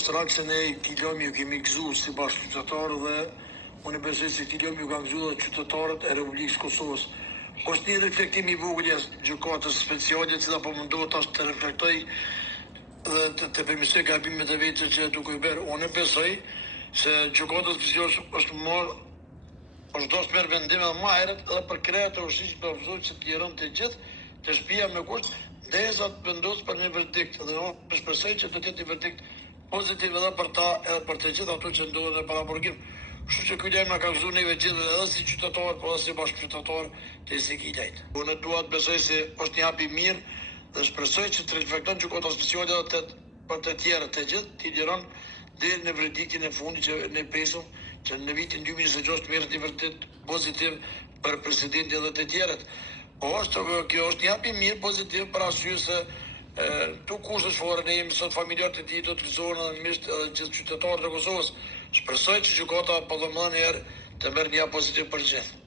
është rak se ne këti lëmi ju kemi gëzu si bashkë qytetarë dhe unë besoj se këti lëmi ju kanë gëzu dhe qytetarët e Republikës Kosovës. Është një reflektim i vogël i gjykatës speciale, e cila po mundohet tash të reflektoj dhe të përmirësoj gabimet e vetë që duke i bërë. Unë besoj se gjykata speciale është dashur merr vendime më herët edhe për krejat e ushtrisë për ofizorët që të lirojnë të gjithë të shtëpia me kusht derisa të vendos për një verdikt. Dhe unë shpresoj që do të jetë një verdikt pozitiv edhe për ta edhe për të gjithë ato që ndodhen në paraburgim. Kështu që ky lajm na ka gëzuar neve gjithë edhe si qytetarë, por edhe si bashkëqytetarë të zi lejt. Unë dua të besoj se është një hap i mirë dhe shpresoj që të reflekton gjykata speciale edhe për të tjerë të gjithë të liron deri në verdiktin e fundit që ne presim që në vitin 2026 të merret një verdikt pozitiv për presidentin dhe të tjerët. Kjo është një hap i mirë pozitiv për arsye se tu kushtet çfarë ne jemi sot familjarët e tij do të gëzohen edhe mirë edhe gjithë qytetarët e Kosovës. Shpresoj që gjykata po dhe më një herë të merr një hap pozitiv për gjithë.